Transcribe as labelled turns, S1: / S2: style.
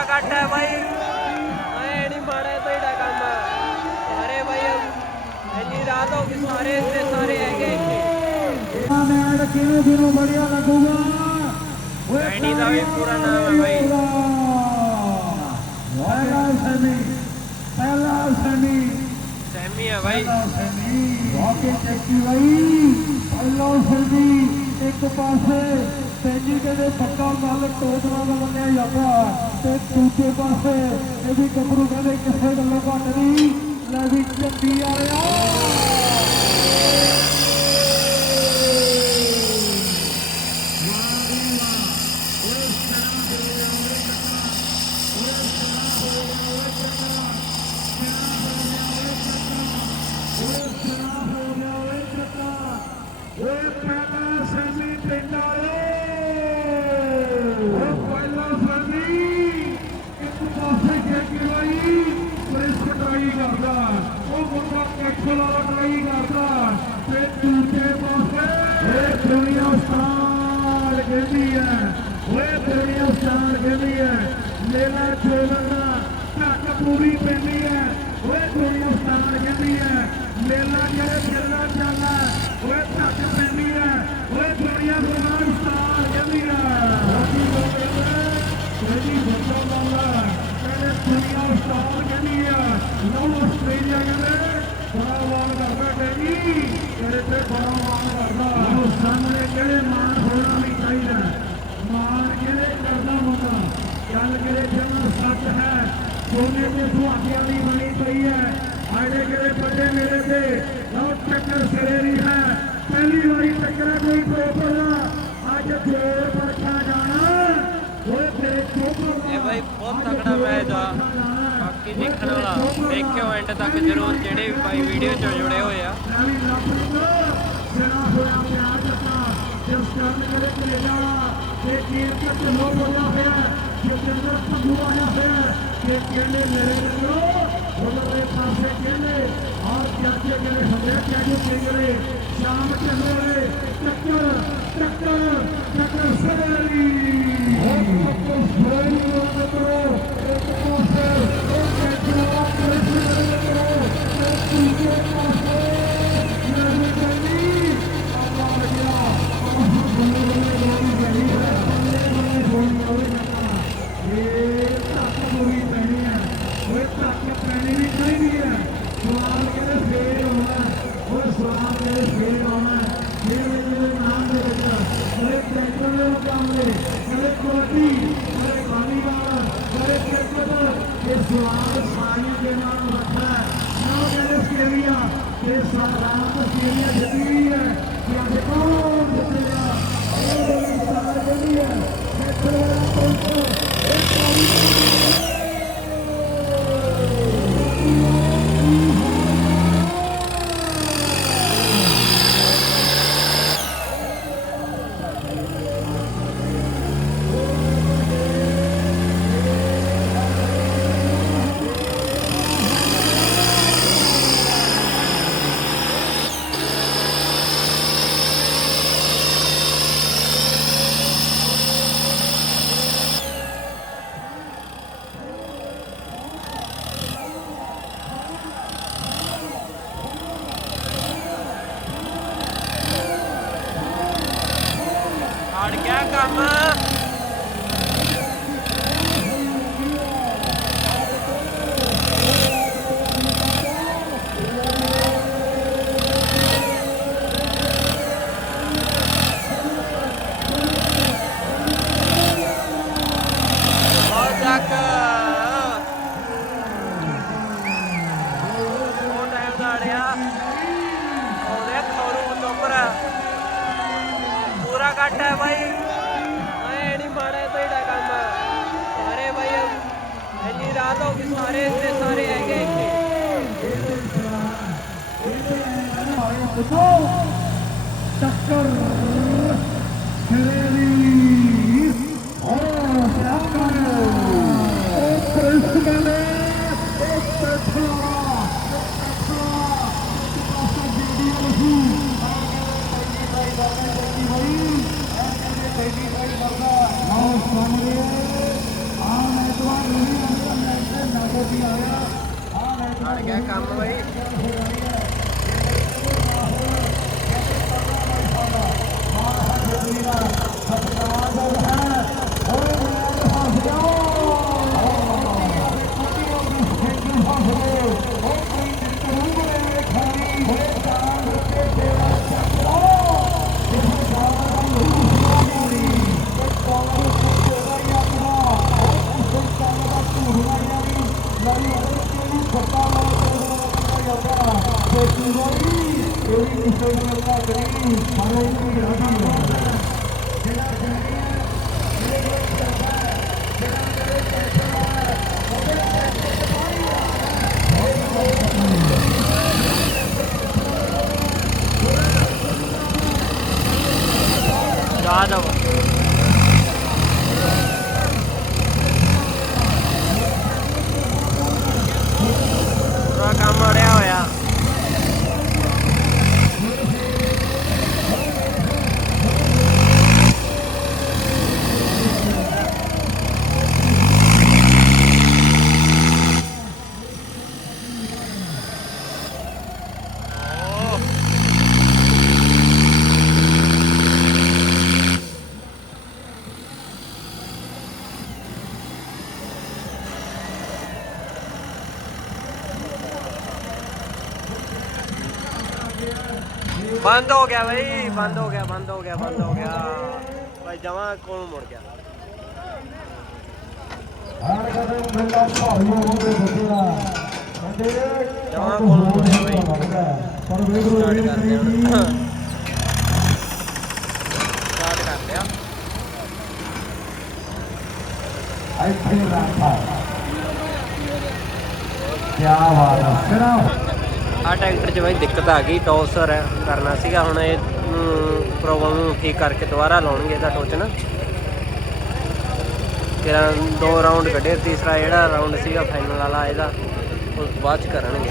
S1: ਪੂਰਾ ਕੱਟ ਹੈ ਬਾਈ। ਐ ਨਹੀਂ ਮਾੜਾ ਤੁਹਾਡਾ ਕੰਮ। ਸਾਰੇ ਬਾਈ ਇੰਨੀ ਰਾਤ ਹੋ ਗਈ ਸਾਰੇ ਇੱਥੇ ਸਾਰੇ ਹੈਗੇ ਇੱਥੇ।
S2: ਮੈਚ ਕਿਵੇਂ ਦਿਨੋਂ ਬੜਿਆ ਲੱਗੂਗਾ। ਓਏ
S1: ਐਣੀ ਦਾ ਵੀ ਪੂਰਾ ਨਾਮ ਹੈ ਬਾਈ।
S2: ਪਹਿਲਾ ਸੈਮੀ ਪਹਿਲਾ ਸੈਮੀ।
S1: ਸੈਮੀ ਹੈ
S2: ਸੈਮੀ। ਵਾਕੇ ਚੱਕੀ ਬਾਈ। ਪਹਿਲਾ ਸੈਮੀ ਇੱਕ ਪਾਸੇ। ਤੇਜੀ ਕਹਿੰਦੇ ਪੱਕਾ ਗੱਲ ਟੋਟਲਾ ਦਾ ਮੰਨਿਆ ਜਾਂਦਾ ਤੇ ਦੂਜੇ ਪਾਸੇ ਇਹ ਵੀ ਗੱਭਰੂ ਕਹਿੰਦੇ ਕਿਸੇ ਗੱਲੋਂ ਘੱਟ ਨਹੀਂ। ਲੈ ਵੀ ਚੱਕੀ ਆ ਓਏ ਪਹਿਲਾ ਸੈਮੀ ਪਿੰਡ ਵਾਲੇ ਓ ਪਹਿਲਾ ਸੈਮੀ ਇੱਕ ਪਾਸੇ ਖੇਕੀ ਬਾਈ ਪ੍ਰਿੰਸ ਟਰਾਈ ਕਰਦਾ ਉਹ ਮੁੰਡਾ ਕੈਕਸਲ ਵਾਲਾ ਟਰਾਈ ਕਰਦਾ ਤੇ ਦੂਜੇ ਪਾਸੇ ਏ ਦੁਨੀਆ ਸਟਾਰ ਕਹਿੰਦੀ ਹੈ ਓਏ ਦੁਨੀਆ ਸਟਾਰ ਕਹਿੰਦੀ ਹੈ ਮੇਲਾ ਚੋਲਣਾ ਢੱਕ ਪੂਰੀ ਪੈਂਦੀ ਹੈ ਓਏ ਦੁਨੀਆ ਸਟਾਰ ਕਹਿੰਦੀ ਹੈ ਮੇਲਾ ਜਿਹੜੇ ਫਿਰਨਾ ਚੱਲਦਾ ਓਏ ਢੱਕ ਪੈਂਦੀ ਹੈ ਓਏ ਦੁਨੀਆ ਸਟਾਰ ਸਟਾਰ ਕਹਿੰਦੀ ਹੈ ਜਿਹੜੀ ਬੰਦਾ ਲਾਲਾ ਕਹਿੰਦੇ ਦੁਨੀਆ ਸਟਾਰ ਕਹਿੰਦੀ ਹੈ ਲਓ ਆਸਟ੍ਰੇਲੀਆ ਕਹਿੰਦੇ ਬੜਾ ਵਾਰ ਕਰਦਾ ਕਹਿੰਦੀ ਤੇਰੇ ਤੇ ਬੜਾ ਵਾਰ ਕਰਦਾ ਸਾਹਮਣੇ ਕਿਹੜੇ ਮਾਨ ਹੋਣਾ ਵੀ ਚਾਹੀਦਾ ਮਾਣ ਕਿਹੜੇ ਕਰਦਾ ਮੁੰਡਾ ਗੱਲ ਕਿਹੜੇ ਜਨਮ ਸੱਚ ਹੈ ਸੋਨੇ ਤੇ ਸੁਹਾਗਿਆਂ ਦੀ ਬਣੀ ਪਈ ਹੈ ਆੜੇ ਕਿਹੜੇ ਵੱਡੇ ਮੇਰੇ ਤੇ ਲਓ ਚੱਕਰ ਸਿਰੇ ਹੈ ਪਹਿਲੀ ਵਾਰੀ ਟੱਕਰਾ ਕੋਈ ਪ੍ਰੋਪਰ ਦਾ ਅੱਜ ਜੋਰ ਪਰਖਾ ਜਾਣਾ ਓਏ ਤੇਰੇ ਚੋਪਰ
S1: ਇਹ ਬਾਈ ਬਹੁਤ ਤਕੜਾ ਮੈਚ ਆ। ਬਾਕੀ ਦੇਖਣ ਵਾਲਾ ਦੇਖਿਓ ਐਂਡ ਤੱਕ ਜਰੂਰ ਜਿਹੜੇ ਵੀ ਬਾਈ ਵੀਡੀਓ 'ਚ ਜੁੜੇ ਹੋਏ ਆ।
S2: ਨਾਲੀ ਹੋਇਆ ਪਿਆਰ ਦਿੱਤਾ ਜਿਸ ਕਰਨ ਕਰੇ ਕੈਨੇਡਾ ਤੇ ਟੀਮ ਚ ਚਲੋ ਹੋਇਆ ਜੋ ਜੰਦਰ ਭੰਗੂ ਆਇਆ ਹੋਇਆ ਕਿ ਕਹਿੰਦੇ ਮੇਰੇ ਲੋ ਉਹਦੇ ਪਾਸੇ ਕਹਿੰਦੇ ਔਰ ਚਾਚੇ ਕਹਿੰਦੇ ਹਮਲੇ ਚਾਚੇ ਕਹਿੰਦੇ ਸ਼ਾਮ ਚੱਲੇ ਟੱਕਰ ਟੱਕਰ ਟੱਕਰ ਸਵੇਰੀ। ਉਹ ਟੱਕਰ ਸਵੇਰੀ ਨੂੰ ਕਰੋ। ਇੱਕ ਪਾਸੇ, ਇੱਕ ਕੈਨੇਡਾ ਕਰੇ ਕਰੋ। ਤੇ ਦੂਜੇ ਪਾਸੇ ਸਵਾਦ ਸਾਰੀ ਦੇ ਨਾਲ ਰੱਖਣਾ ਨਾ ਕਹਿੰਦੇ ਆਸਟ੍ਰੇਲੀਆ ਇਹ ਸਾਰਾ ਆਸਟ੍ਰੇਲੀਆ ਜਿੱਤੀ ਹੈ। ਕਿ ਅੱਜ ਕੌਣ ਜਿੱਤੇਗਾ? ਉਹ ਬੜੀ ਸਾਰ ਜਿਹੜੀ ਹੈ ਖੇਤਰ ਵਾਲਾ ਪਹੁੰਚੋ ਇਹ ਸਾਰੀ
S1: ਅੜ ਗਿਆ ਕੰਮ ਬਹੁਤ ਤੱਕ ਉਹ ਟਾਈਮ ਦਾ ਅੜਿਆ ਉਹਦੇ ਖੌਰੂ ਤੋਂ ਉੱਪਰ ਪੂਰਾ ਕੱਟ ਹੈ ਬਾਈ। ਐ ਨਹੀਂ ਮਾੜਾ ਤੁਹਾਡਾ ਕੰਮ। ਸਾਰੇ ਬਾਈ ਇੰਨੀ ਰਾਤ ਹੋ ਗਈ ਸਾਰੇ ਇੱਥੇ, ਸਾਰੇ ਹੈਗੇ ਇੱਥੇ।
S2: ਦੇਖੋ। ਟੱਕਰ ਖਰੇਲੀ ਉਹ ਸਿਆਕਰ ਉਹ ਪ੍ਰਿੰਸ ਕਹਿੰਦੇ ਉਹ ਪੇਠਾ ਪਾਸਾ ਜਿਹੜੀ ਨਹੀਂ ਬਾਈ ਬਾਈ ਬਾਈ ਬਾਈ ਬਾਈ ਬਾਈ ਆਓ ਸਾਹਮਣੇ ਆਹ ਐਤਵਾਰ ਕੰਮ ਬਈ ਜਾ ਦਵ ਪੂਰਾ ਕੰਮ ਅੜਿਆ ਹੋਇਆ ਬੰਦ ਹੋ ਗਿਆ ਬਈ ਬੰਦ ਹੋ ਗਿਆ ਬੰਦ ਹੋ ਗਿਆ ਬੰਦ ਹੋ ਗਿਆ। ਭਾਈ ਜਮਾ ਕੋਲ ਮੁੜ ਗਿਆ। ਜਮਾਂ ਕੋਲ ਮੁੜਿਆ ਬਈ।
S1: ਪਰ ਵੇਖੋ ਇਹ
S2: ਸਟਾਰਟ ਕਰ ਲਿਆ।
S1: ਕੀ ਬਾਤ ਹੈ ਕਿਹੜਾ
S2: ਆ ਟਰੈਕਟਰ 'ਚ ਬਈ ਦਿੱਕਤ ਆ ਗਈ, ਟੌਸ ਰ- ਕਰਨਾ ਸੀਗਾ, ਹੁਣ ਇਹ ਪ੍ਰੋਬਲਮ ਨੂੰ ਠੀਕ ਕਰਕੇ ਦੁਬਾਰਾ ਲਾਉਣਗੇ ਇਹਦਾ ਟੋਚਨ ਤੇਰਾ ਦੋ ਰਾਉਂਡ ਕੱਢੇ, ਤੀਸਰਾ ਜਿਹੜਾ ਰਾਉਂਡ ਸੀਗਾ ਫਾਈਨਲ ਵਾਲਾ, ਇਹਦਾ ਉਹ ਬਾਅਦ ਚ ਕਰਨਗੇ।